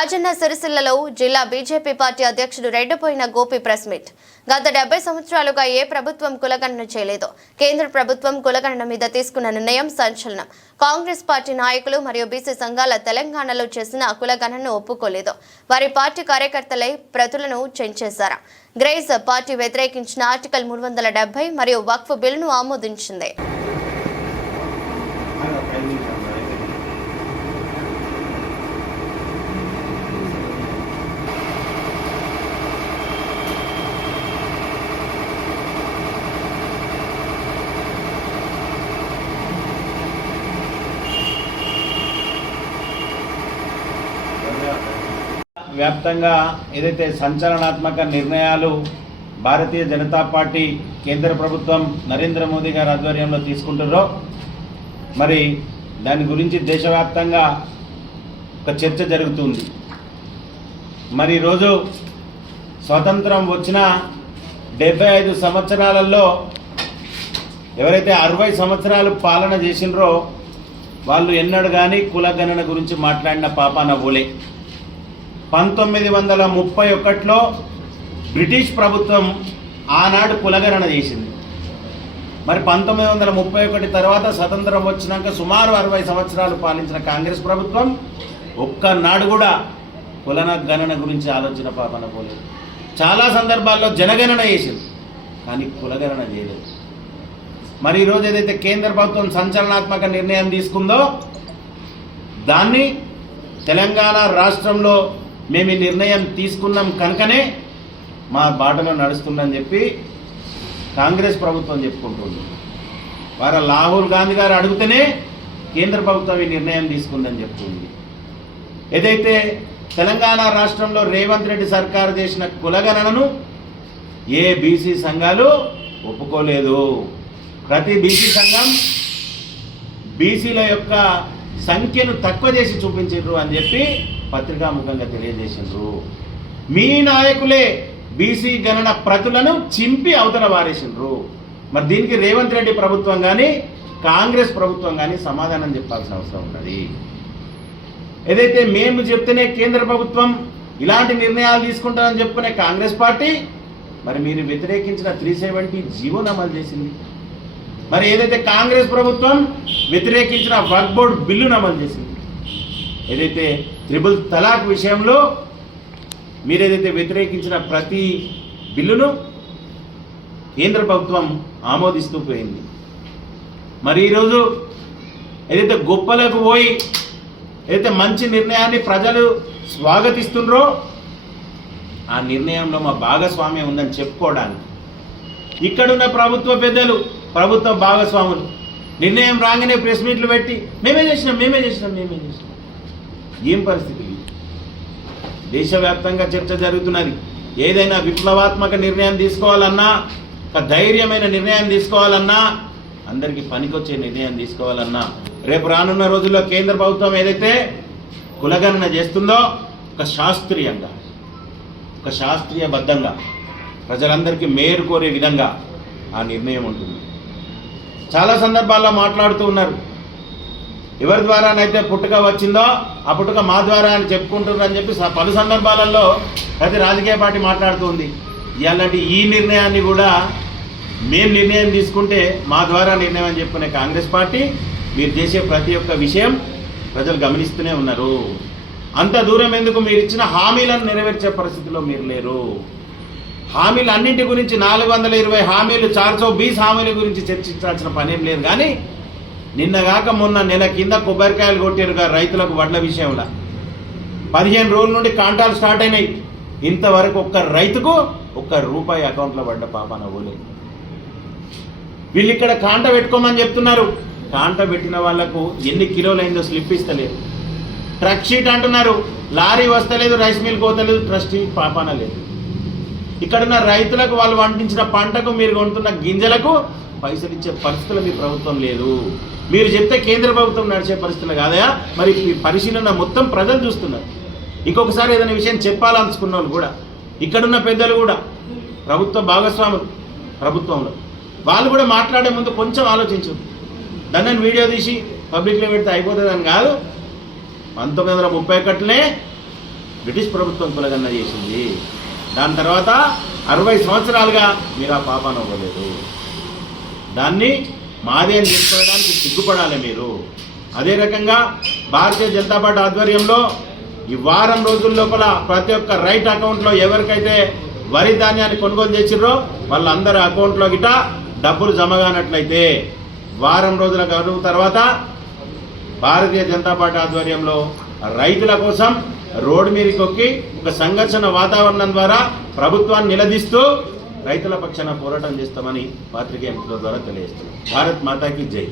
రాజన్న సిరిసిల్లలో జిల్లా BJP party అధ్యక్షుడు రెడ్డిపోయిన గోపి ప్రెస్ మీట్. గత 70 సంవత్సరాలుగా ఏ ప్రభుత్వం కులగణన చేయలేదు. కేంద్ర ప్రభుత్వం కులగణన మీద తీసుకున్న నిర్ణయం సంచలనం. కాంగ్రెస్ పార్టీ నాయకులు మరియు బీసీ సంఘాల తెలంగాణలో చేసిన కులగణనను ఒప్పుకోలేదు. వారి పార్టీ కార్యకర్తలై ప్రతులను చెంచేశారు. గ్రేస్ పార్టీ వ్యతిరేకించిన ఆర్టికల్ 370 మరియు వక్ఫ్ బిల్లును ఆమోదించింది. వ్యాప్తంగా ఏదైతే సంచలనాత్మక నిర్ణయాలు భారతీయ జనతా పార్టీ కేంద్ర ప్రభుత్వం నరేంద్ర మోదీ గారి ఆధ్వర్యంలో తీసుకుంటారో మరి దాని గురించి దేశవ్యాప్తంగా ఒక చర్చ జరుగుతుంది. మరి ఈరోజు స్వతంత్రం వచ్చిన 75 సంవత్సరాలలో ఎవరైతే 60 సంవత్సరాలు పాలన చేసినరో వాళ్ళు ఎన్నడూ కానీ కులగణన గురించి మాట్లాడిన పాపాన పోలే. 1931లో బ్రిటిష్ ప్రభుత్వం ఆనాడు కులగణన చేసింది. మరి 1931 తర్వాత స్వతంత్రం వచ్చినాక సుమారు 60 సంవత్సరాలు పాలించిన కాంగ్రెస్ ప్రభుత్వం ఒక్కనాడు కూడా కులగణన గురించి ఆలోచన పాపన పోలేదు. చాలా సందర్భాల్లో జనగణన చేసింది, కానీ కులగణన చేయలేదు. మరి ఈరోజు ఏదైతే కేంద్ర ప్రభుత్వం సంచలనాత్మక నిర్ణయం తీసుకుందో దాన్ని తెలంగాణ రాష్ట్రంలో మేము ఈ నిర్ణయం తీసుకున్నాం కనుకనే మా బాటలో నడుస్తుందని చెప్పి కాంగ్రెస్ ప్రభుత్వం చెప్పుకుంటుంది. వారు రాహుల్ గాంధీ గారు అడిగితేనే కేంద్ర ప్రభుత్వం ఈ నిర్ణయం తీసుకుందని చెప్తుంది. ఏదైతే తెలంగాణ రాష్ట్రంలో రేవంత్ రెడ్డి సర్కారు చేసిన కులగణనను ఏ బీసీ సంఘాలు ఒప్పుకోలేదు. ప్రతి బీసీ సంఘం బీసీల యొక్క సంఖ్యను తక్కువ చేసి చూపించారు అని చెప్పి పత్రికాముఖంగా తెలియజేసిండ్రు. మీ నాయకులే బీసీ గణన ప్రతులను చింపి అవతల వారేసిండ్రు. మరి దీనికి రేవంత్ రెడ్డి ప్రభుత్వం కానీ కాంగ్రెస్ ప్రభుత్వం కానీ సమాధానం చెప్పాల్సిన అవసరం ఉన్నది. ఏదైతే మేము చెప్తేనే కేంద్ర ప్రభుత్వం ఇలాంటి నిర్ణయాలు తీసుకుంటారని చెప్పుకునే కాంగ్రెస్ పార్టీ మరి మీరు వ్యతిరేకించిన 370 జీవోను అమలు చేసింది. మరి ఏదైతే కాంగ్రెస్ ప్రభుత్వం వ్యతిరేకించిన వక్ఫ్ బోర్డు బిల్లును అమలు చేసింది. ఏదైతే ట్రిపుల్ తలాక్ విషయంలో మీరు ఏదైతే వ్యతిరేకించిన ప్రతి బిల్లును కేంద్ర ప్రభుత్వం ఆమోదిస్తూ పోయింది. మరి ఈరోజు ఏదైతే గొప్పలకు పోయి ఏదైతే మంచి నిర్ణయాన్ని ప్రజలు స్వాగతిస్తుండ్రో ఆ నిర్ణయంలో మా భాగస్వామ్యం ఉందని చెప్పుకోవడానికి ఇక్కడున్న ప్రభుత్వ పెద్దలు ప్రభుత్వ భాగస్వాములు నిర్ణయం రాగానే ప్రెస్ మీట్లు పెట్టి మేమే చేసినాం. ఏం పరిస్థితి? దేశవ్యాప్తంగా చర్చ జరుగుతున్నది. ఏదైనా విప్లవాత్మక నిర్ణయం తీసుకోవాలన్నా, ఒక ధైర్యమైన నిర్ణయం తీసుకోవాలన్నా, అందరికీ పనికొచ్చే నిర్ణయం తీసుకోవాలన్నా రేపు రానున్న రోజుల్లో కేంద్ర ప్రభుత్వం ఏదైతే కులగణన చేస్తుందో ఒక శాస్త్రీయంగా, ఒక శాస్త్రీయబద్ధంగా ప్రజలందరికీ మేలు కోరే విధంగా ఆ నిర్ణయం ఉంటుంది. చాలా సందర్భాల్లో మాట్లాడుతూ ఉన్నారు, ఎవరి ద్వారానైతే పుట్టుక వచ్చిందో ఆ పుట్టుక మా ద్వారా అని చెప్పుకుంటున్నారని చెప్పి పలు సందర్భాలలో ప్రతి రాజకీయ పార్టీ మాట్లాడుతుంది. ఇలాంటి ఈ నిర్ణయాన్ని కూడా మేము నిర్ణయం తీసుకుంటే మా ద్వారా నిర్ణయం అని చెప్పుకునే కాంగ్రెస్ పార్టీ మీరు చేసే ప్రతి ఒక్క విషయం ప్రజలు గమనిస్తూనే ఉన్నారు. అంత దూరం ఎందుకు? మీరు ఇచ్చిన హామీలను నెరవేర్చే పరిస్థితిలో మీరు లేరు. హామీలు అన్నింటి గురించి 420 హామీలు 420 హామీల గురించి చర్చించాల్సిన పనేం లేదు. కానీ నిన్నగాక మొన్న నెల కింద కొబ్బరికాయలు కొట్టారుగా రైతులకు వడ్ల విషయంలో 15 రోజుల నుండి కాంటాలు స్టార్ట్ అయినాయి. ఇంతవరకు ఒక్క రైతుకు ₹1 అకౌంట్లో పడ్డ పాపాన పోలేదు. వీళ్ళు ఇక్కడ కాంట పెట్టుకోమని చెప్తున్నారు. కాంట పెట్టిన వాళ్లకు ఎన్ని కిలోలు అయిందో స్లిప్ ఇస్తలేదు. ట్రక్ షీట్ అంటున్నారు, లారీ వస్తలేదు, రైస్ మిల్ పోతలేదు, ట్రస్టీ పాపాన లేదు. ఇక్కడున్న రైతులకు వాళ్ళు పండించిన పంటకు మీరు కొంటున్న గింజలకు పైసలు ఇచ్చే పరిస్థితులు మీ ప్రభుత్వం లేదు. మీరు చెప్తే కేంద్ర ప్రభుత్వం నడిచే పరిస్థితులు కాదయా? మరి పరిశీలన మొత్తం ప్రజలు చూస్తున్నారు. ఇంకొకసారి ఏదైనా విషయం చెప్పాలనుకున్న వాళ్ళు కూడా, ఇక్కడున్న పెద్దలు కూడా, ప్రభుత్వ భాగస్వాములు ప్రభుత్వంలో వాళ్ళు కూడా మాట్లాడే ముందు కొంచెం ఆలోచించు. దాన్ని వీడియో తీసి పబ్లిక్లో పెడితే అయిపోతుందని కాదు. 1931 బ్రిటిష్ ప్రభుత్వం కులగన్న చేసింది. దాని తర్వాత 60 సంవత్సరాలుగా మీరు ఆ పాపాన అవ్వలేదు. దాన్ని మాదే అని చెప్పుకోవడానికి సిగ్గుపడాలి మీరు. అదే రకంగా భారతీయ జనతా పార్టీ ఆధ్వర్యంలో ఈ వారం రోజుల లోపల ప్రతి ఒక్క రైట్ అకౌంట్లో ఎవరికైతే వరి ధాన్యాన్ని కొనుగోలు చేసిర్రో వాళ్ళందరి అకౌంట్లో గిట డబ్బులు జమ కానట్లయితే వారం రోజుల గడువు తర్వాత భారతీయ జనతా పార్టీ ఆధ్వర్యంలో రైతుల కోసం రోడ్డు మీదకి ఒక్కి ఒక సంఘర్షణ వాతావరణం ద్వారా ప్రభుత్వాన్ని నిలదీస్తూ రైతుల పక్షాన పోరాటం చేస్తామని పాత్రికేయుల ద్వారా తెలియజేస్తున్నాం. భారత్ మాతాకి జై.